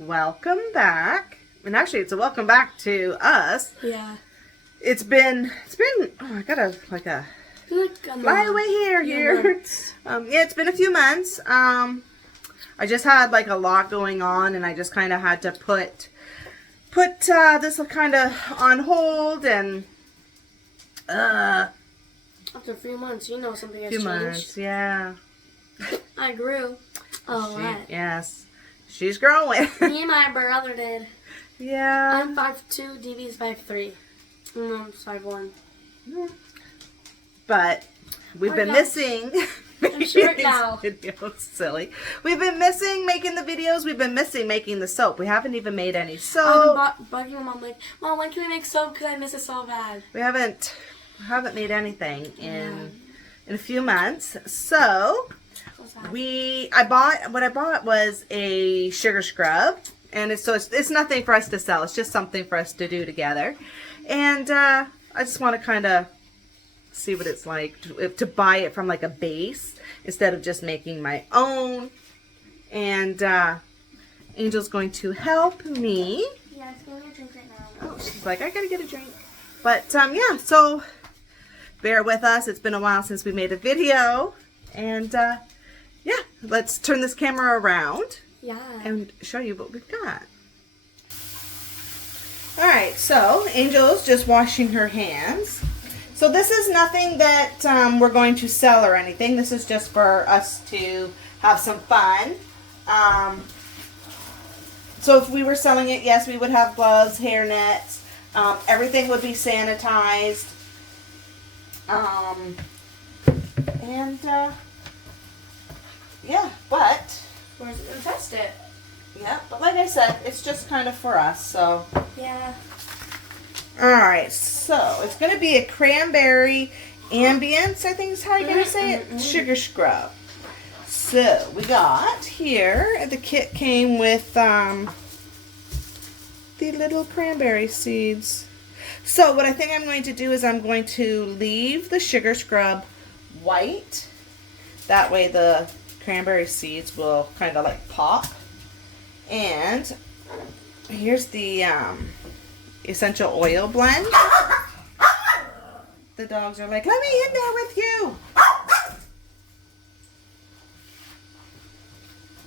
welcome back. And actually, it's a welcome back to us. Yeah. It's been. Oh, I got a fly away here. Yeah, it's been a few months. I just had like a lot going on, and I just kind of had to put this kind of on hold, and after a few months, you know something has changed. months, yeah. I grew. Oh, right. Yes, she's growing. Me and my brother did. Yeah. I'm 5'2", DV's 5'3". I'm 5'1". But we've been missing. I'm short now. Videos. Silly. We've been missing making the videos. We've been missing making the soap. We haven't even made any soap. I've been bugging my mom like, Mom, when can we make soap? Because I miss it so bad. We haven't made anything in a few months. So I bought was a sugar scrub, and it's nothing for us to sell. It's just something for us to do together. And I just want to kind of see what it's like to buy it from like a base instead of just making my own. And Angel's going to help me. Yeah, it's going to drink right now. Oh, she's like, I gotta get a drink. But yeah, so bear with us. It's been a while since we made a video. And yeah, let's turn this camera around. Yeah. And show you what we've got. Alright, so Angel's just washing her hands. So this is nothing that we're going to sell or anything. This is just for us to have some fun. So if we were selling it, yes, we would have gloves, hair nets. Everything would be sanitized. Yeah, but We're going to test it. yeah, but like I said, it's just kind of for us, so. Yeah. Alright, so it's going to be a cranberry ambience, I think is how you're going to say it, sugar scrub. So, we got here, the kit came with the little cranberry seeds. So, what I think I'm going to do is I'm going to leave the sugar scrub white. That way the cranberry seeds will kind of like pop. And here's the essential oil blend. The dogs are like, let me in there with you.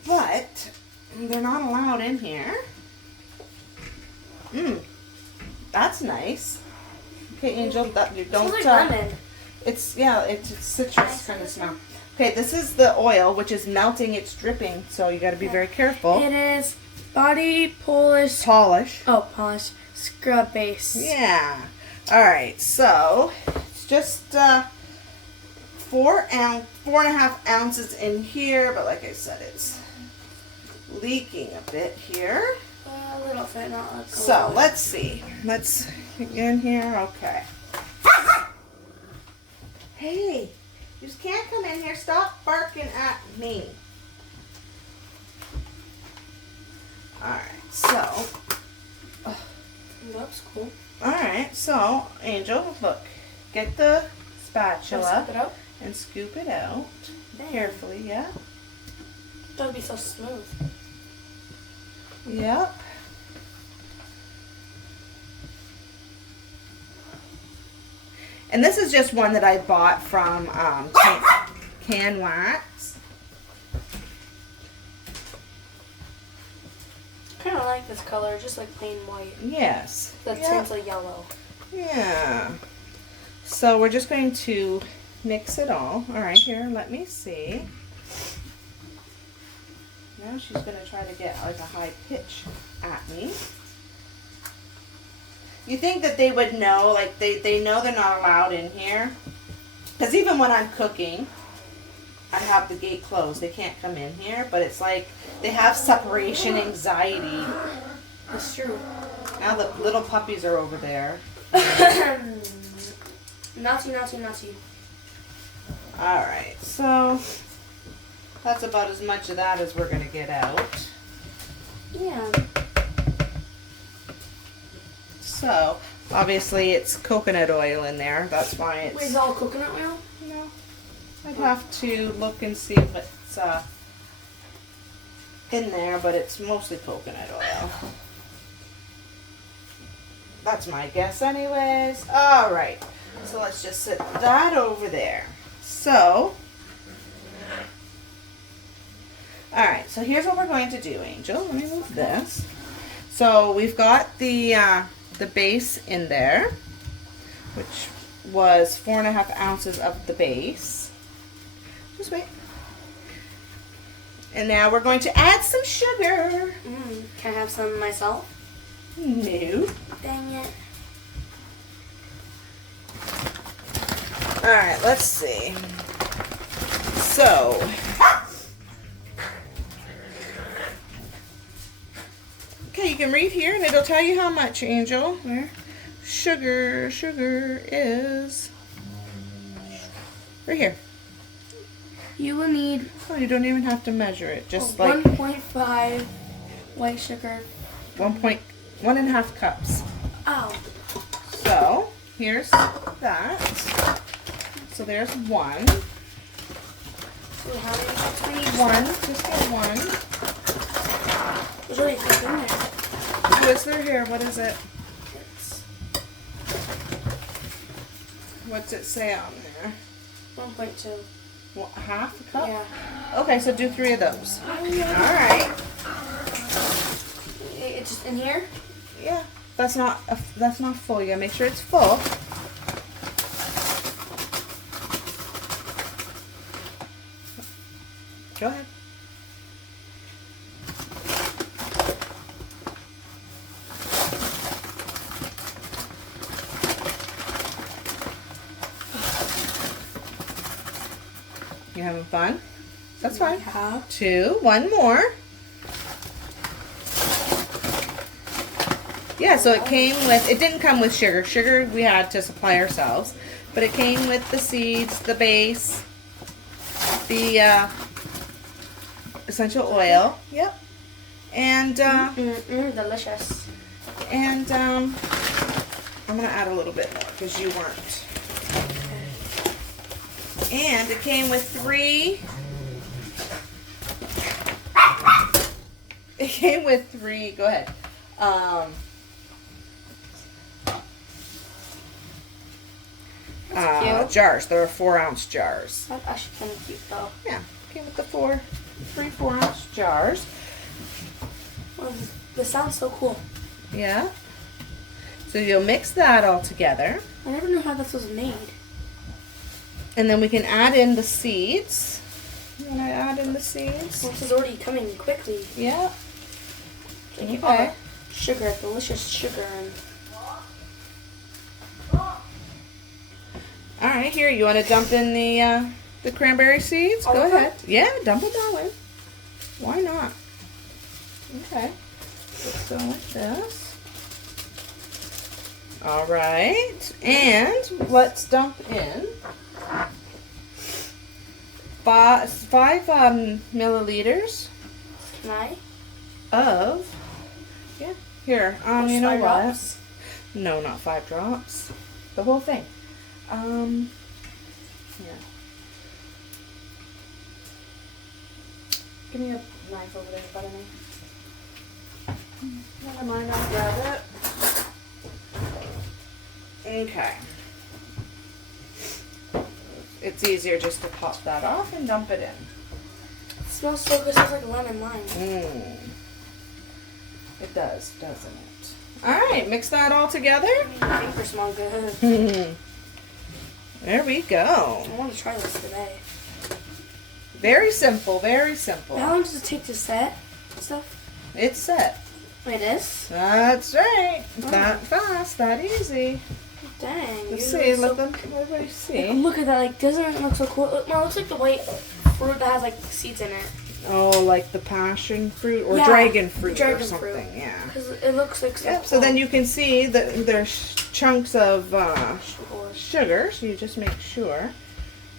But they're not allowed in here. That's nice. Okay, Angel, you don't. It smells like lemon. It's citrus kind of smell. Okay, this is the oil, which is melting. It's dripping, so you got to be very careful. It is body polish. Polish. Oh, polish. Scrub base. Yeah. All right. So it's just 4.5 ounces in here, but like I said, it's leaking a bit here. A little bit, not like. So let's see. Let's get in here. Okay. Hey, you just can't come in here. Stop barking at me. All right. So. That's cool. Alright, so, Angel, look. Get the spatula Scoop it out? and scoop it out. Damn. Carefully, yeah. That would be so smooth. Yep. And this is just one that I bought from Can Wax. I kind of like this color, just like plain white. Yes. That turns like yellow. Yeah. So we're just going to mix it all. All right, here, let me see. Now she's going to try to get like a high pitch at me. You think that they would know, like they know they're not allowed in here? Because even when I'm cooking, I have the gate closed. They can't come in here, but it's like they have separation anxiety. That's true. Now the little puppies are over there. Naughty. Alright, so that's about as much of that as we're going to get out. Yeah. So, obviously it's coconut oil in there. That's why it's... Wait, is it all coconut oil? No. I'd have to look and see what's in there, but it's mostly coconut oil. That's my guess anyways. All right, so let's just set that over there. So, all right, so here's what we're going to do, Angel. Let me move this. So we've got the base in there, which was 4.5 ounces of the base. Just wait. And now we're going to add some sugar. Can I have some myself? No. Dang it. All right, let's see. So, okay, you can read here and it'll tell you how much, Angel. Where? Sugar is right here. You will need Oh, you don't even have to measure it. Just like 1.5 white sugar. 1.5 cups. Oh. So here's that. So there's one. So how many cups do we need? One. Just get one. There's already 3 in there. Who is there here? What is it? What's it say on there? 1.2. What, half a cup? Yeah. Okay, so do 3 of those. Oh, yeah. All right. It's just in here? Yeah. That's not full. You gotta make sure it's full. Go ahead. You having fun? That's fine. Yeah. 2, 1 more. Yeah, so it came with, it didn't come with sugar. Sugar we had to supply ourselves. But it came with the seeds, the base, the essential oil. Yep. And, delicious. and I'm going to add a little bit more because you weren't. And it came with 3. It came with 3. Go ahead. Cute. Jars. There are 4-ounce jars. That's actually kind of cute though. Yeah. Came with the 3 4-ounce jars. Well, this sounds so cool. Yeah. So you'll mix that all together. I never knew how this was made. And then we can add in the seeds. You want to add in the seeds? Well, this is already coming quickly. Yeah. Okay. Okay. Sugar, delicious sugar. And All right, here, you want to dump in the cranberry seeds? All Go of them? ahead. Yeah, dump them all in. Why not? Okay. Let's go like this. All right, and let's dump in 5 milliliters can I? of, yeah, here, Just you know 5 what? drops? No, not 5 drops. The whole thing. Here. Give me a knife over there, Buttermilk. Never mind, I'll grab it. Okay. It's easier just to pop that off and dump it in. It smells so good. It smells like lemon lime. It does, doesn't it? All right, mix that all together. My fingers smell good. There we go. I want to try this today. Very simple, very simple. How long does it take to set stuff? It's set. It is? That's right. Oh. That fast, that easy. Dang. Let's usually see, it's let so- everybody see. Look at that. Like, doesn't it look so cool? It looks like the white fruit that has like seeds in it. Oh, like the passion fruit or Yeah, dragon fruit or dragon something. fruit. Yeah. Because it looks like so Yep. cool. So then you can see that there's chunks of sugar. So you just make sure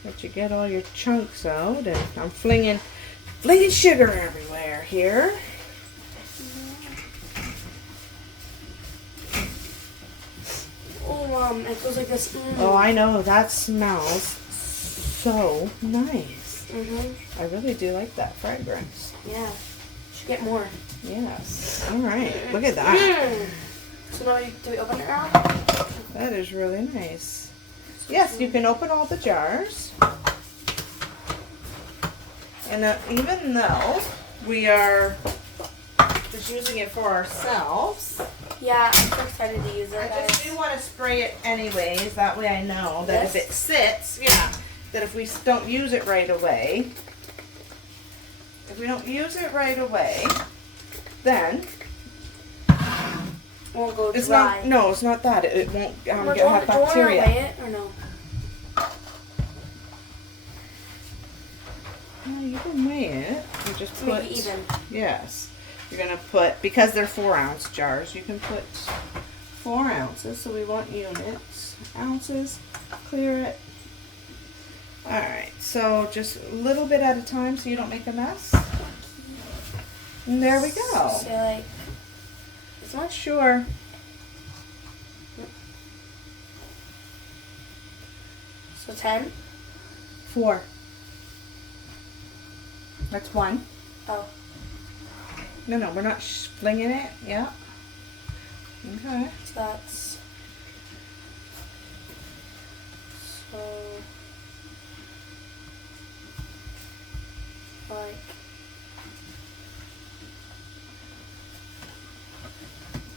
that you get all your chunks out. And I'm flinging sugar everywhere here. Oh, it goes like this. Oh, I know. That smells so nice. Mhm. I really do like that fragrance. Yeah. Get more. Yes. All right. Look at that. So now do we open it now? That is really nice. Yes, you can open all the jars. And even though we are just using it for ourselves, yeah, I'm so excited to use it. I just do want to spray it anyways. That way I know that if it sits, that if we don't use it right away, then it won't go dry. It's not. No, it's not that. It won't have bacteria. Do you want to weigh it or no? No, you can weigh it. You just put. Make it even. Yes, you're gonna put, because they're 4-ounce jars. You can put 4 ounces. So we want units, ounces. Clear it. All right. So just a little bit at a time, so you don't make a mess. And there we go. So like this much? Sure. So 10? 4. That's 1. Oh. No, we're not flinging it. Yeah. Okay. So that's like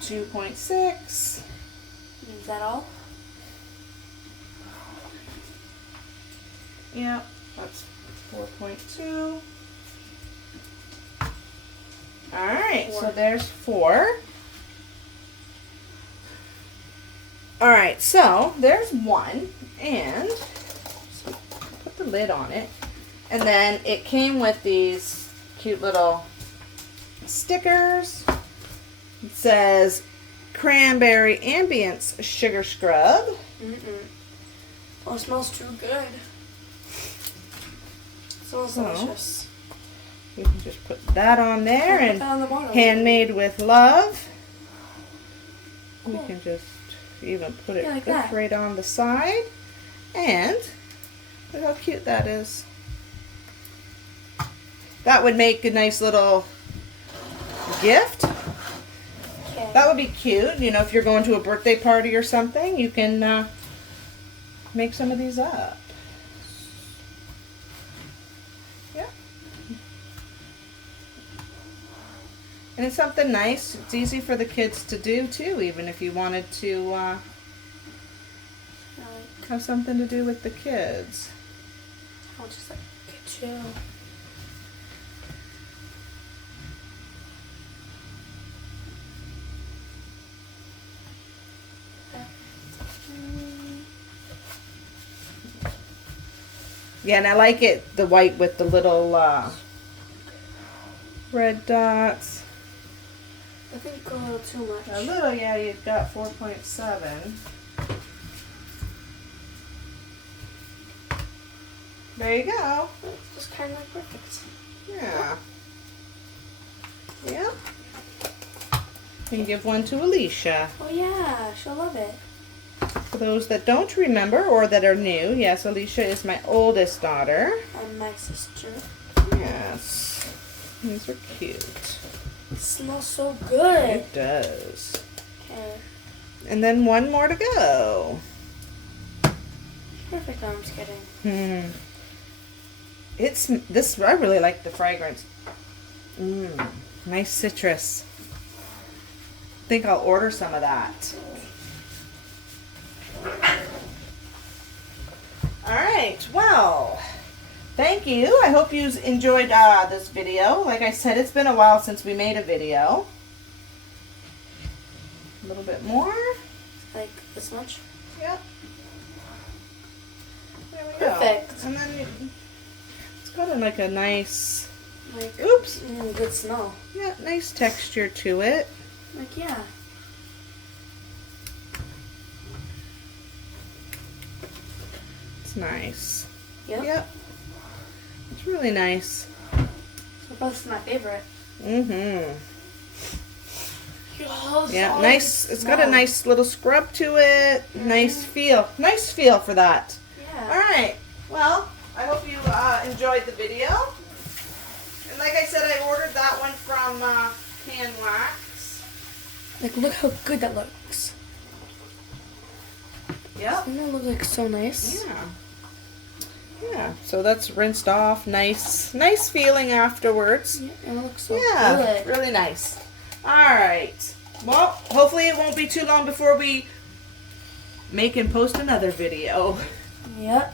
2.6. Is that all? Yeah, that's 4.2. All right, so there's 4. All right, so there's 1, and so put the lid on it. And then it came with these cute little stickers. It says Cranberry Ambience Sugar Scrub. Oh, it smells too good. It smells delicious. You can just put that on there, and on the bottom. Handmade with love. Cool. You can just even put it like just that. right on the side. And look how cute that is. That would make a nice little gift. Okay. That would be cute. You know, if you're going to a birthday party or something, you can make some of these up. Yeah. And it's something nice. It's easy for the kids to do too, even if you wanted to have something to do with the kids. I'll just like get you. Yeah, and I like it, the white with the little red dots. I think a little too much. A little, yeah, you've got 4.7. There you go. It's just kind of like perfect. Yeah. Yeah. You can give one to Alicia. Oh yeah, she'll love it. For those that don't remember or that are new, yes, Alicia is my oldest daughter. And my sister. Yes. These are cute. It smells so good. It does. Okay. And then one more to go. Perfect. No, I'm just kidding. It's this. I really like the fragrance. Nice citrus. I think I'll order some of that. All right. Well, thank you. I hope you enjoyed this video. Like I said, it's been a while since we made a video. A little bit more. Like this much? Yep. There we go. Perfect. And then it's got like a nice, Like, oops. Good smell. Yeah, nice texture to it. Like, yeah. It's nice. Yep. Yep. It's really nice. So that's my favorite. Yeah, nice. It's got a nice little scrub to it. Nice feel. Nice feel for that. Yeah. All right. Well, I hope you enjoyed the video. And And like I said, I ordered that one from Hand Wax. Like, look how good that looks. Yep. Doesn't that look like so nice? Yeah. Yeah. So that's rinsed off. Nice feeling afterwards. Yeah, it looks so good. Really nice. All right. Well, hopefully it won't be too long before we make and post another video. Yep.